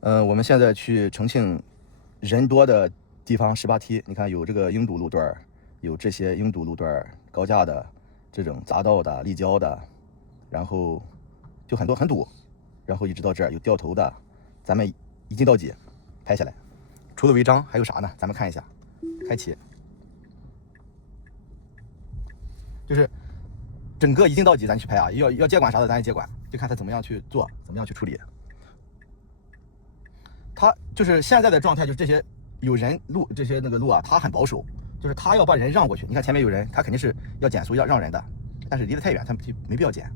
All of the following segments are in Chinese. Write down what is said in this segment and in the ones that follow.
我们现在去重庆人多的地方18梯，你看有这个拥堵路段，有这些拥堵路段，高架的、这种匝道的、立交的，然后就很多很堵，然后一直到这儿有掉头的，咱们一进到底拍下来。除了违章还有啥呢？咱们看一下，开启，就是整个一进到底咱去拍啊，要接管啥的咱也接管，就看他怎么样去做，怎么样去处理。他就是现在的状态，就是这些有人路这些那个路啊，他很保守，就是他要把人让过去。你看前面有人，他肯定是要减速要让人的，但是离得太远，他没必要减。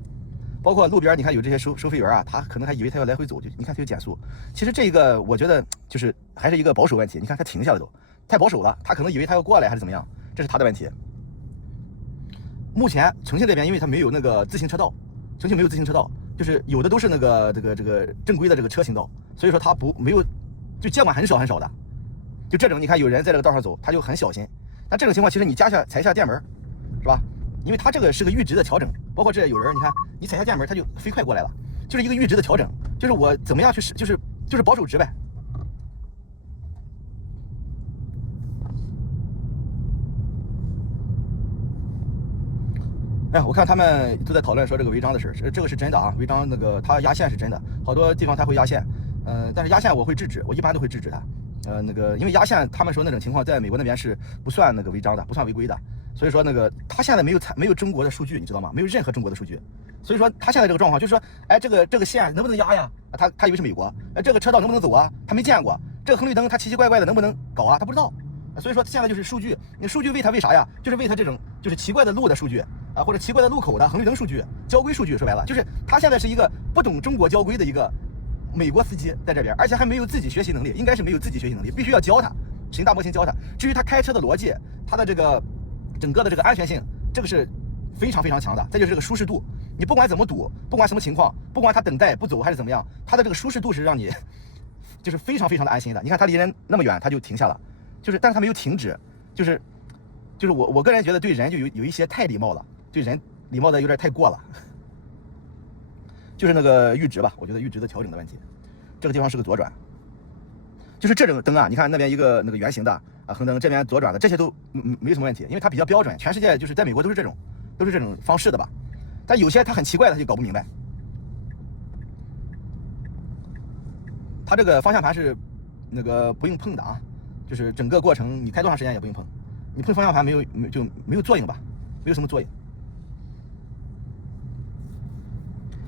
包括路边，你看有这些收费员啊，他可能还以为他要来回走，就你看他就减速。其实这个我觉得就是还是一个保守问题。你看他停下了都，太保守了，他可能以为他要过来还是怎么样，这是他的问题。目前重庆这边，因为他没有那个自行车道，重庆没有自行车道，就是有的都是那个这个正规的这个车行道，所以说他没有就监管很少的。就这种你看有人在这个道上走，他就很小心。但这种情况其实你踩下电门，是吧？因为他这个是个阈值的调整，包括这有人你看你踩下电门，他就飞快过来了，就是一个阈值的调整，就是我怎么样去就是保守值呗。哎，我看他们都在讨论说这个违章的事，这个是真的啊，违章那个他压线是真的，好多地方他会压线，但是压线我会制止，我一般都会制止他，那个因为压线他们说那种情况在美国那边是不算那个违章的，不算违规的，所以说那个他现在没有中国的数据，你知道吗？没有任何中国的数据，所以说他现在这个状况就是说，哎，这个线能不能压呀？他以为是美国，这个车道能不能走啊？他没见过，这个红绿灯他奇奇怪怪的能不能搞啊？他不知道。所以说现在就是数据，你数据喂它为啥呀？就是喂它这种就是奇怪的路的数据啊，或者奇怪的路口的红绿灯数据、交规数据。说白了，就是他现在是一个不懂中国交规的一个美国司机在这边，而且还没有自己学习能力，应该是没有自己学习能力，必须要教他，使用大模型教他。至于他开车的逻辑，他的这个整个的这个安全性，这个是非常非常强的。再就是这个舒适度，你不管怎么堵，不管什么情况，不管他等待不走还是怎么样，他的这个舒适度是让你就是非常非常的安心的。你看他离人那么远，他就停下了。但是他没有停止，就是我个人觉得对人就有一些太礼貌了，对人礼貌的有点太过了，就是那个阈值吧，我觉得阈值的调整的问题。这个地方是个左转，就是这种灯啊，你看那边一个那个圆形的啊横灯，这边左转的，这些都没什么问题，因为它比较标准，全世界就是在美国都是这种方式的吧。但有些它很奇怪的，他就搞不明白。它这个方向盘是那个不用碰的啊。就是整个过程你开多长时间也不用碰，你碰方向盘没有作用吧，没有什么作用。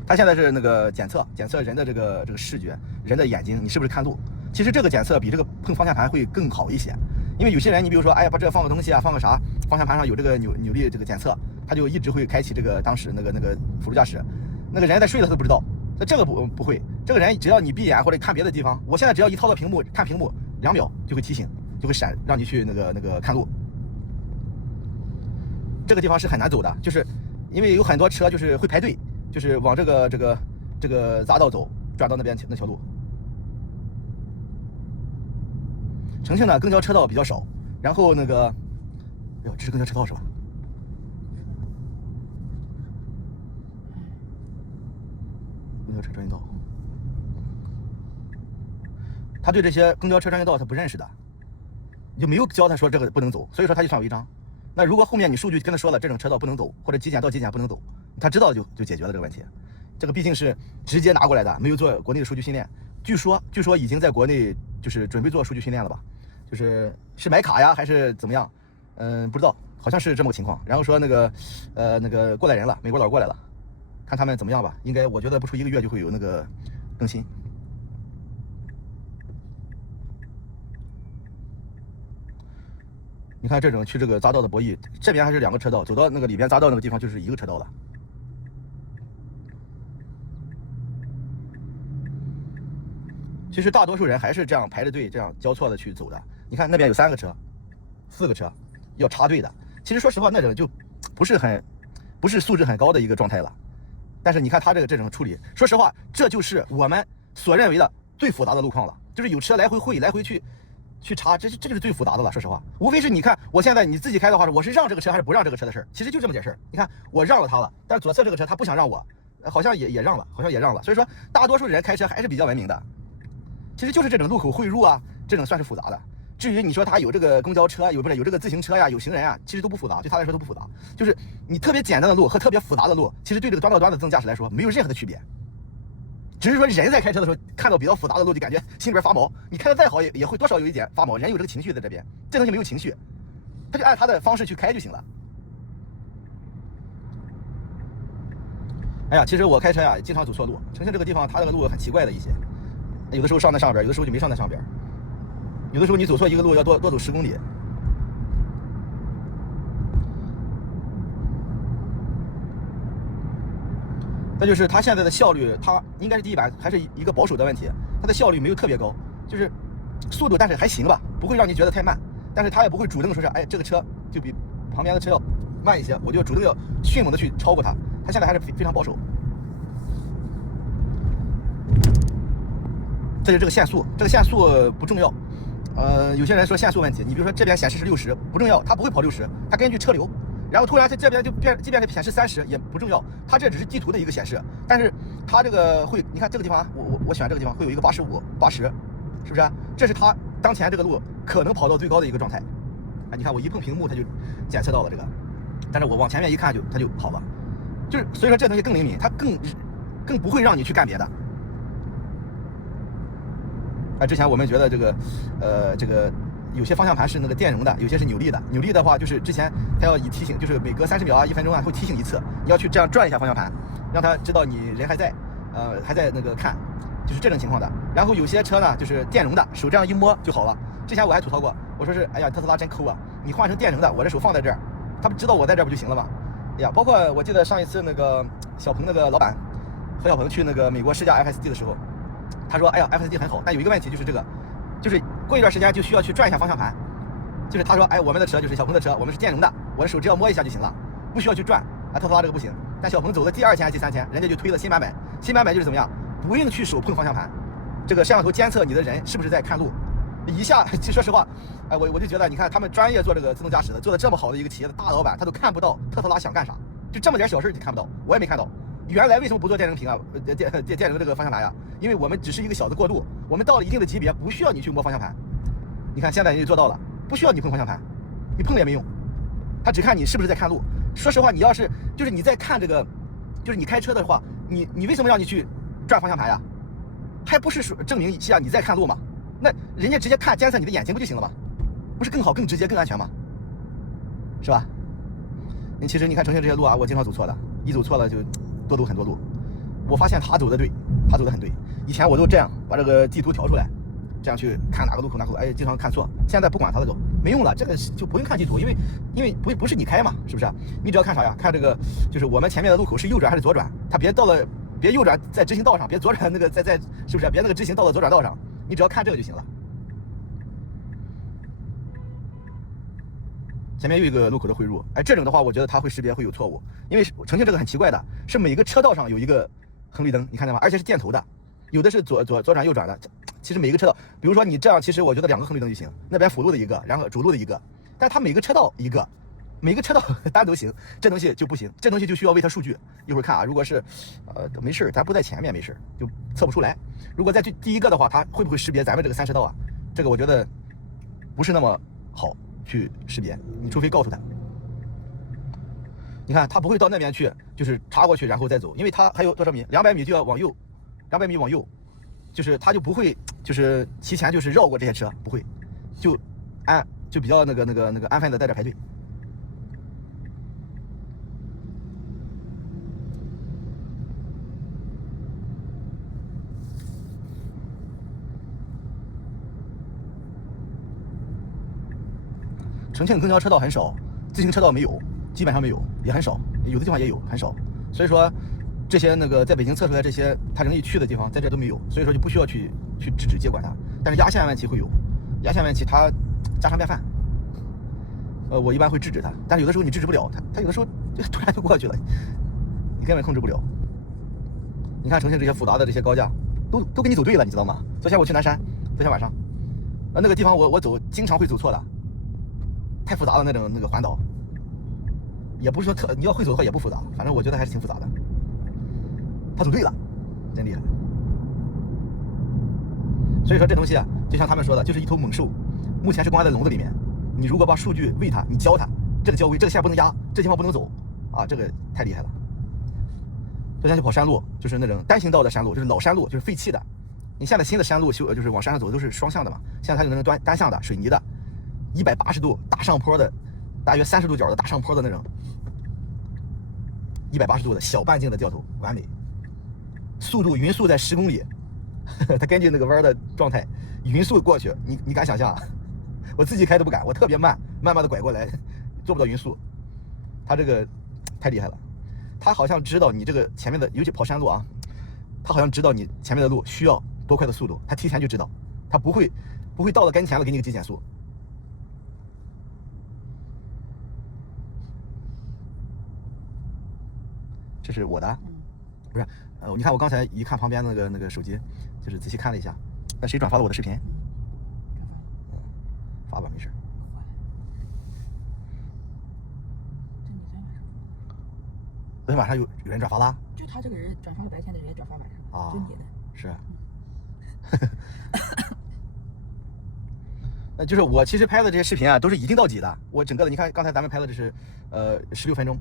它现在是那个检测人的这个视觉，人的眼睛，你是不是看路？其实这个检测比这个碰方向盘会更好一些，因为有些人你比如说，哎呀，把这放个东西啊，放个啥，方向盘上有这个扭力这个检测，他就一直会开启这个当时那个辅助驾驶，那个人在睡了他都不知道。那这个不会，这个人只要你闭眼或者看别的地方，我现在只要一操作屏幕看屏幕，2秒就会提醒，就会闪，让你去那个看路。这个地方是很难走的，就是因为有很多车就是会排队，就是往这个匝道走，转到那边那条路。重庆呢公交车道比较少，然后那个，哎呦，这是公交车道是吧？公交车专用道，他对这些公交车专用道他不认识的，你就没有教他说这个不能走，所以说他就算违章。那如果后面你数据跟他说了这种车道不能走，或者几点到几点不能走，他知道就解决了这个问题。这个毕竟是直接拿过来的，没有做国内的数据训练。据说已经在国内就是准备做数据训练了吧？就是买卡呀还是怎么样？不知道，好像是这么个情况。然后说那个过来人了，美国佬过来了，看他们怎么样吧。应该我觉得不出1个月就会有那个更新。你看这种去这个匝道的博弈，这边还是2个车道，走到那个里边匝道那个地方就是1个车道了。其实大多数人还是这样排着队，这样交错的去走的。你看那边有3个车、4个车要插队的。其实说实话，那种就不是素质很高的一个状态了。但是你看他这种处理，说实话，这就是我们所认为的最复杂的路况了，就是有车来回会来回去插，这个是最复杂的了。说实话，无非是你看我现在你自己开的话，我是让这个车还是不让这个车的事儿，其实就这么点事儿。你看我让了他了，但是左侧这个车他不想让我，好像也让了，所以说大多数人开车还是比较文明的。其实就是这种路口汇入啊，这种算是复杂的。至于你说它有这个公交车，有这个自行车呀，有行人啊，其实都不复杂，对他来说都不复杂。就是你特别简单的路和特别复杂的路，其实对这个端到端的自动驾驶来说没有任何的区别。只是说人在开车的时候看到比较复杂的路就感觉心里边发毛，你开的再好也会多少有一点发毛，人有这个情绪在这边，这东西没有情绪，他就按他的方式去开就行了。哎呀，其实我开车呀经常走错路，重庆这个地方它这个路很奇怪的一些，有的时候上在上边，有的时候就没上在上边，有的时候你走错一个路要多走10公里。再就是它现在的效率，它应该是第一版，还是一个保守的问题。它的效率没有特别高，就是速度，但是还行吧，不会让你觉得太慢。但是它也不会主动说是，哎，这个车就比旁边的车要慢一些，我就主动要迅猛的去超过它。它现在还是非常保守。这就是这个限速，这个限速不重要。有些人说限速问题，你比如说这边显示是60，不重要，它不会跑60，它根据车流。然后突然这边就即便是显示30也不重要，它这只是地图的一个显示，但是它这个会，你看这个地方，我选这个地方会有一个85、80，是不是？这是它当前这个路可能跑到最高的一个状态。啊，你看我一碰屏幕，它就检测到了这个，但是我往前面一看它就跑了，就是所以说这东西更灵敏，它更不会让你去干别的。之前我们觉得这个。有些方向盘是那个电容的，有些是扭力的。扭力的话，就是之前它要以提醒，就是每隔30秒啊、1分钟啊，会提醒一次，你要去这样转一下方向盘，让它知道你人还在，还在那个看，就是这种情况的。然后有些车呢，就是电容的，手这样一摸就好了。之前我还吐槽过，我说是，哎呀，特斯拉真抠啊！你换成电容的，我这手放在这儿，他们知道我在这儿不就行了吗？哎呀，包括我记得上一次那个小鹏那个老板何小鹏去那个美国试驾 FSD 的时候，他说，哎呀 ，FSD 很好，但有一个问题就是这个。就是过一段时间就需要去转一下方向盘，就是他说，哎，我们的车就是小鹏的车，我们是电容的，我的手只要摸一下就行了，不需要去转。特斯拉这个不行，但小鹏走的第2天、第3天，人家就推了新版本。新版本就是怎么样，不用去手碰方向盘，这个摄像头监测你的人是不是在看路，一下。其实说实话，我就觉得，你看他们专业做这个自动驾驶的，做的这么好的一个企业的大老板，他都看不到特斯拉想干啥，就这么点小事你看不到，我也没看到。原来为什么不做电容屏啊？电容这个方向盘呀？因为我们只是一个小的过渡，我们到了一定的级别，不需要你去摸方向盘。你看现在人就做到了，不需要你碰方向盘，你碰了也没用，他只看你是不是在看路。说实话，你要是就是你在看这个，就是你开车的话，你为什么让你去转方向盘呀？还不是说证明一下你在看路吗？那人家直接看监测你的眼睛不就行了吗？不是更好、更直接、更安全吗？是吧？其实你看重庆这些路啊，我经常走错的，一走错了就多走很多路。我发现他走的对，他走的很对。以前我都这样把这个地图调出来，这样去看哪个路口哪个路口，哎，经常看错。现在不管他了都没用了，这个就不用看地图，因为不是你开嘛，是不是？你只要看啥呀？看这个就是我们前面的路口是右转还是左转，他别右转在直行道上，别左转那个在是不是？别那个直行道的左转道上，你只要看这个就行了。前面又一个路口的汇入，哎，这种的话，我觉得它会识别会有错误，因为重庆这个很奇怪的，是每个车道上有一个红绿灯，你看见吗？而且是箭头的，有的是左转右转的。其实每个车道，比如说你这样，其实我觉得2个红绿灯就行，那边辅路的一个，然后主路的一个，但它每个车道一个，每个车道单独行，这东西就不行，这东西就需要喂它数据。一会儿看啊，如果是没事，咱不在前面没事，就测不出来。如果在第一个的话，它会不会识别咱们这个30道啊？这个我觉得不是那么好去识别，你除非告诉他。你看他不会到那边去，就是插过去然后再走，因为他还有多少米，200米就要往右，200米往右，就是他就不会就是提前就是绕过这些车，不会，就比较那个安分的在这排队。重庆公交车道很少，自行车道没有，基本上没有，也很少，有的地方也有，很少。所以说，这些在北京测出来这些他容易去的地方，在这都没有，所以说就不需要去制止接管它。但是压线问题会有，压线问题它家常便饭。我一般会制止它，但是有的时候你制止不了，它有的时候突然就过去了，你根本控制不了。你看重庆这些复杂的这些高架，都给你走对了，你知道吗？昨天我去南山，昨天晚上，那个地方我走经常会走错的。太复杂了，那个环岛，也不是说你要会走的话也不复杂，反正我觉得还是挺复杂的。他走对了，真厉害。所以说这东西啊，就像他们说的，就是一头猛兽，目前是关在笼子里面。你如果把数据喂它，你教它，这个交规，这个线不能压，这地方不能走啊，这个太厉害了。昨天去跑山路，就是那种单行道的山路，就是老山路，就是废弃的。你现在新的山路修，就是往山上走都是双向的嘛，现在它有那种单向的水泥的，180度大上坡的，大约30度角的大上坡的那种，180度的小半径的掉头，完美。速度匀速在10公里，它根据那个弯的状态，匀速过去，你敢想象？我自己开都不敢，我特别慢慢的拐过来，做不到匀速。它这个太厉害了，它好像知道你这个前面的，尤其跑山路啊，它好像知道你前面的路需要多快的速度，它提前就知道，它不会到了跟前了给你个极减速。这是我的，不是，你看我刚才一看旁边那个手机，就是仔细看了一下，那谁转发了我的视频？发吧，没事。昨天晚上有人转发了？就他这个人转发了白天的人也转发晚上啊，就你的。是。就是我其实拍的这些视频啊，都是一镜到底的。我整个的，你看刚才咱们拍的这是16分钟，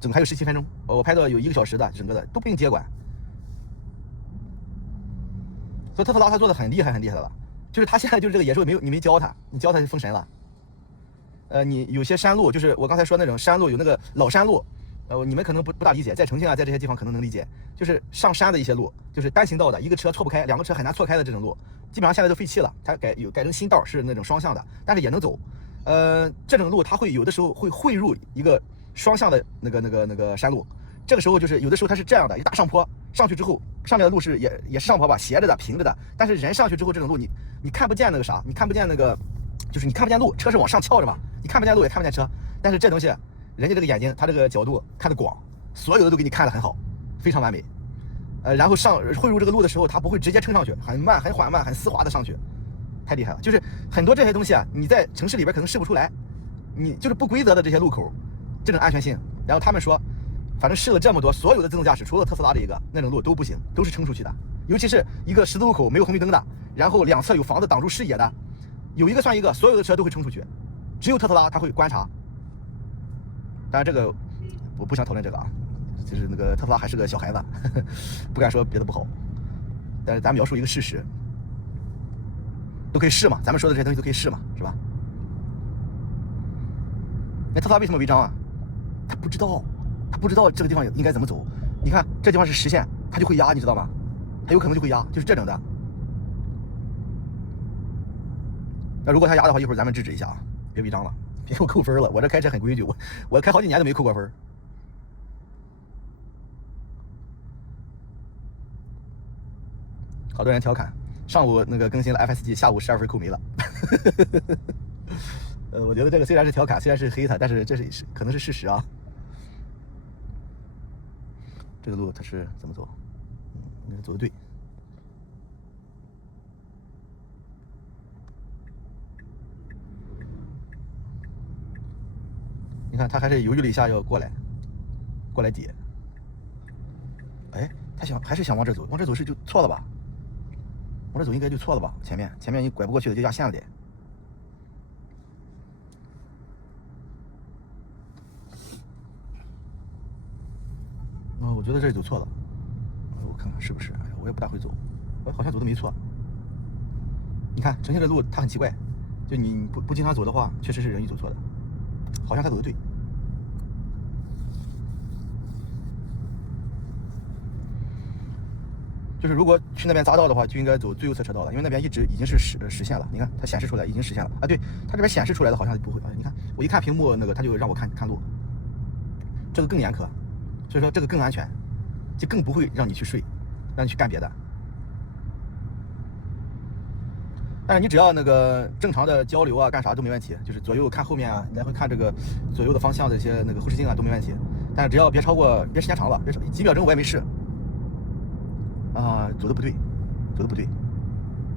整个还有17分钟，我拍到有1个小时的，整个的都不用接管。所以特斯拉他做的很厉害的了，就是他现在就是这个野兽你没教他，你教他就封神了。你有些山路，就是我刚才说那种山路，有那个老山路，你们可能不大理解，在重庆啊，在这些地方可能能理解，就是上山的一些路，就是单行道的，一个车错不开，2个车很难错开的这种路，基本上现在都废弃了，它改成新道，是那种双向的，但是也能走。这种路它会有的时候会汇入一个双向的那个山路，这个时候就是有的时候它是这样的，一大上坡，上去之后上面的路是也是上坡吧，斜着的平着的，但是人上去之后这种路你看不见那个啥，你看不见那个，就是你看不见路，车是往上翘着嘛，你看不见路也看不见车，但是这东西人家这个眼睛，他这个角度看得广，所有的都给你看得很好，非常完美。然后汇入这个路的时候，它不会直接撑上去，很慢、很缓慢、很丝滑的上去，太厉害了。就是很多这些东西啊，你在城市里边可能试不出来，你就是不规则的这些路口，这种安全性。然后他们说，反正试了这么多，所有的自动驾驶除了特斯拉这一个那种路都不行，都是撑出去的。尤其是一个十字路口没有红绿灯的，然后两侧有房子挡住视野的，有一个算一个，所有的车都会撑出去，只有特斯拉它会观察。当然这个我不想讨论这个啊，就是那个特斯拉还是个小孩子，不敢说别的不好，但是咱描述一个事实，都可以试嘛，咱们说的这些东西都可以试嘛，是吧？那特斯拉为什么违章啊？他不知道这个地方应该怎么走。你看这地方是实线，他就会压，你知道吗？他有可能就会压，就是这种的。那如果他压的话，一会儿咱们制止一下啊，别违章了。别给我扣分了，我这开车很规矩，我开好几年都没扣过分。好多人调侃，上午那个更新了 FSD， 下午12分扣没了。我觉得这个虽然是调侃，虽然是黑他，但是这是可能是事实啊。这个路它是怎么走？应该走的对。你看他还是犹豫了一下要过来抵。哎，他还是想往这走，往这走是就错了吧？往这走应该就错了吧？前面你拐不过去的就压线了点。我觉得这里走错了，我看看是不是？哎呀，我也不大会走，我好像走的没错。你看重庆这路它很奇怪，就你不经常走的话，确实是容易走错的。好像他走的对。就是如果去那边匝道的话，就应该走最右侧车道了，因为那边已经是实现了。你看它显示出来已经实现了啊，对，它这边显示出来的好像不会啊。你看我一看屏幕那个，它就让我看路，这个更严苛，所以说这个更安全，就更不会让你去睡，让你去干别的。但是你只要那个正常的交流啊，干啥都没问题，就是左右看后面啊，来回看这个左右的方向的一些那个后视镜啊都没问题。但是只要别超过，别时间长了，别几秒钟我也没试。走的不对，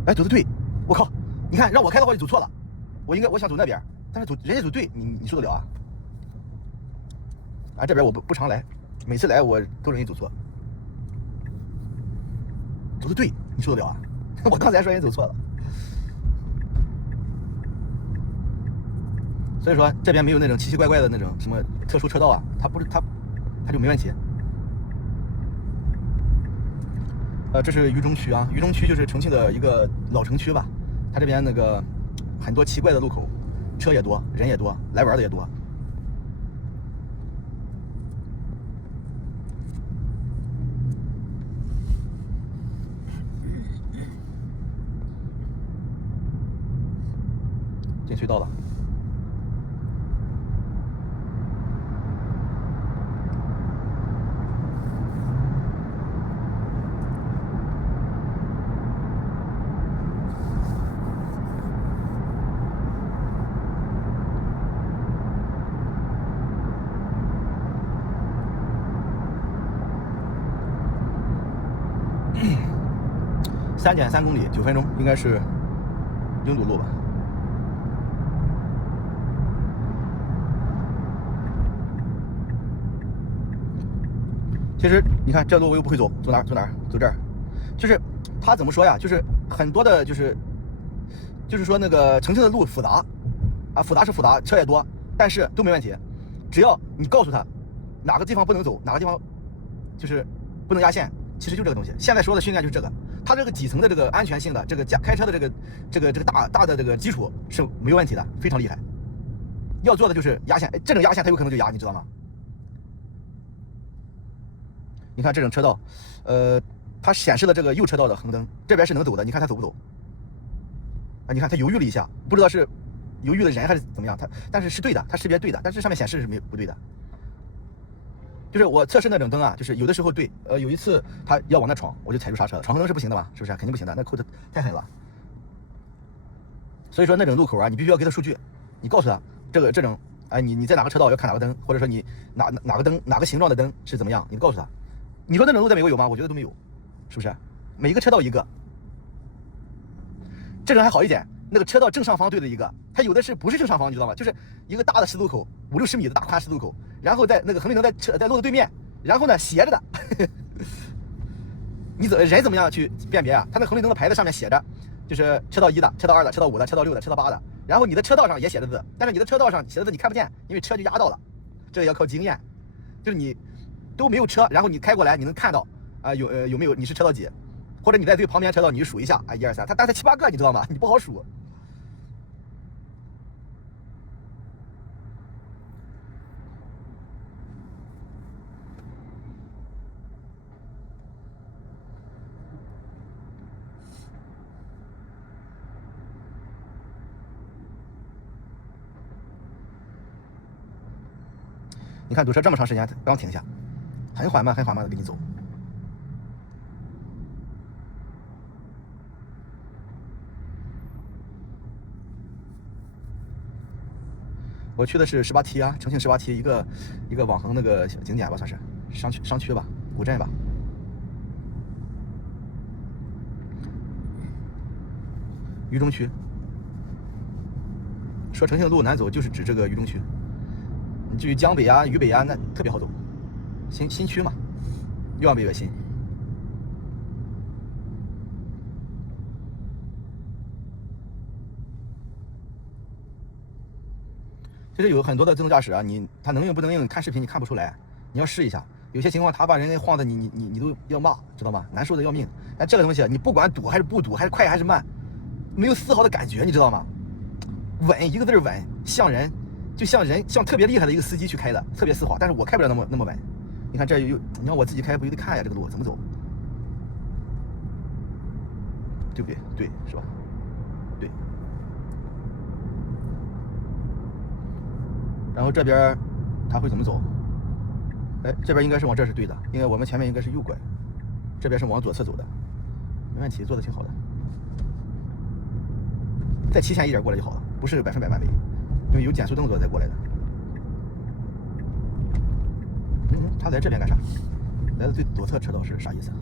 哎，走的对，我靠！你看让我开的话就走错了，我想走那边，但是人家走对，你受得了啊？这边我不常来，每次来我都容易走错。走的对，你受得了啊？我刚才说你走错了。所以说这边没有那种奇奇怪怪的那种什么特殊车道啊，它就没问题。这是渝中区啊，渝中区就是重庆的一个老城区吧。它这边那个很多奇怪的路口，车也多，人也多，来玩的也多。进隧道了。3.3公里，9分钟，应该是拥堵路吧。其实你看这路我又不会走，走哪儿？走哪儿？走这儿。就是他怎么说呀？就是很多的，就是说那个重庆的路复杂啊，复杂是复杂，车也多，但是都没问题。只要你告诉他哪个地方不能走，哪个地方就是不能压线，其实就这个东西。现在说的训练就是这个。它这个底层的这个安全性的这个开车的这个大的这个基础是没有问题的，非常厉害。要做的就是压线，这种压线它有可能就压，你知道吗？你看这种车道，它显示的这个右车道的红灯，这边是能走的，你看它走不走？啊，你看它犹豫了一下，不知道是犹豫的人还是怎么样，但是是对的，它识别对的，但是上面显示是不对的。就是我测试那种灯啊，就是有的时候对，有一次他要往那闯，我就踩住刹车了。闯红灯是不行的嘛，是不是？肯定不行的，那扣的太狠了。所以说那种路口啊，你必须要给他数据，你告诉他这种，哎，你在哪个车道要看哪个灯，或者说你哪个灯哪个形状的灯是怎么样，你告诉他。你说那种路在美国有吗？我觉得都没有，是不是？每一个车道一个，这种还好一点。那个车道正上方对着一个，它有的是不是正上方，你知道吗？就是一个大的十字路口，5、60米的大宽十字路口，然后在那个红绿灯在路的对面，然后呢斜着的，你人怎么样去辨别啊？它那红绿灯的牌子上面写着，就是车道1的、车道2的、车道5的、车道6的、车道8的，然后你的车道上也写着字，但是你的车道上写的字你看不见，因为车就压到了，这也要靠经验，就是你都没有车，然后你开过来你能看到啊有没有你是车道几，或者你在最旁边车道你就数一下啊1、2、3，它大概7、8个，你知道吗？你不好数。你看堵车这么长时间刚停下，很缓慢的给你走。我去的是18T啊，重庆18T一个网红那个景点吧，算是商区吧，古镇吧。渝中区，说重庆路难走就是指这个渝中区。至于江北啊、渝北啊，那特别好走，新区嘛，越往北越新。其实有很多的自动驾驶啊，它能用不能用，看视频你看不出来，你要试一下。有些情况它把人晃的你都要骂，知道吗？难受的要命。但这个东西你不管堵还是不堵，还是快还是慢，没有丝毫的感觉，你知道吗？稳，一个字稳，像人。就像特别厉害的一个司机去开的，特别丝滑，但是我开不了那么稳。你看这你让我自己开不就得看呀，这个路怎么走，对不对？对，是吧？对。然后这边他会怎么走？哎，这边应该是往这是对的，因为我们前面应该是右拐，这边是往左侧走的，没问题，做的挺好的。再提前一点过来就好了，不是100%完美。因为有减速动作才过来的。他来这边干啥？来到最左侧车道是啥意思啊？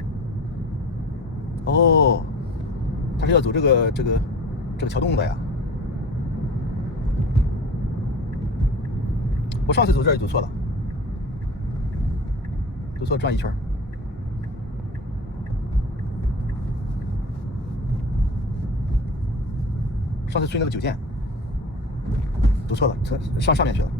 哦，他是要走这个桥洞的呀。我上次走这儿就走错了，走错转一圈。上次追那个9件，读错了，上面去了。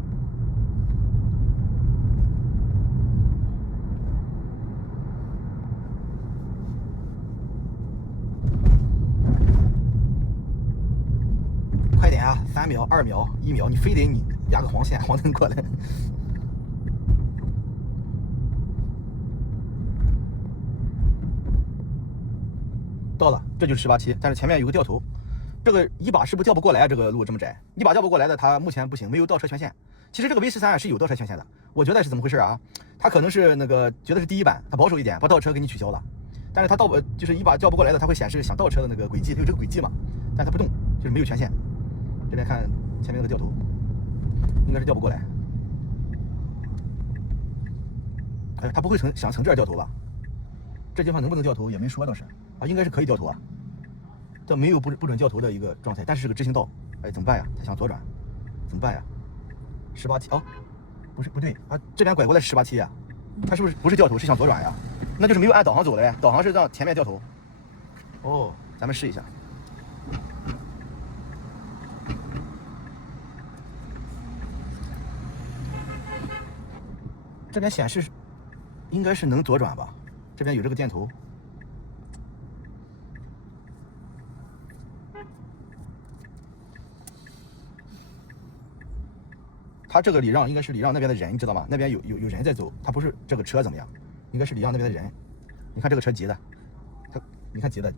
快点啊！3秒、2秒、1秒，你非得你压个黄线，黄灯过来。到了，这就是187，但是前面有个掉头，这个一把是不是调不过来？这个路这么窄，一把调不过来的，它目前不行，没有倒车权限。其实这个 V13是有倒车权限的，我觉得是怎么回事啊？它可能是那个觉得是第一版，它保守一点，把倒车给你取消了。但是它就是一把调不过来的，它会显示想倒车的那个轨迹，它有这个轨迹嘛，但它不动，就是没有权限。这边看前面那个掉头，应该是调不过来。哎，它不会想从这儿掉头吧？这地方能不能掉头也没说倒是啊，应该是可以掉头啊。这没有不准掉头的一个状态，但是是个直行道，哎，怎么办呀？他想左转，怎么办呀？187哦，不对啊，这边拐过来是187呀，他是不是掉头，是想左转呀？那就是没有按导航走的呗，导航是让前面掉头。哦，咱们试一下。这边显示应该是能左转吧？这边有这个箭头。他这个礼让应该是礼让那边的人，你知道吗？那边有人在走，他不是这个车怎么样？应该是礼让那边的人。你看这个车急的，你看急的，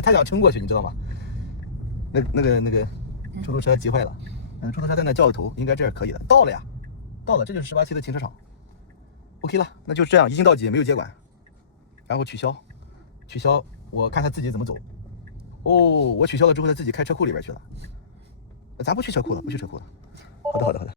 他想冲过去，你知道吗？那个出租车急坏了，出租车在那叫个头，应该这是可以的。到了呀，到了，这就是187的停车场。OK 了，那就这样，一镜到底，没有接管，然后取消，我看他自己怎么走。哦，我取消了之后，他自己开车库里边去了。咱不去车库了，好的。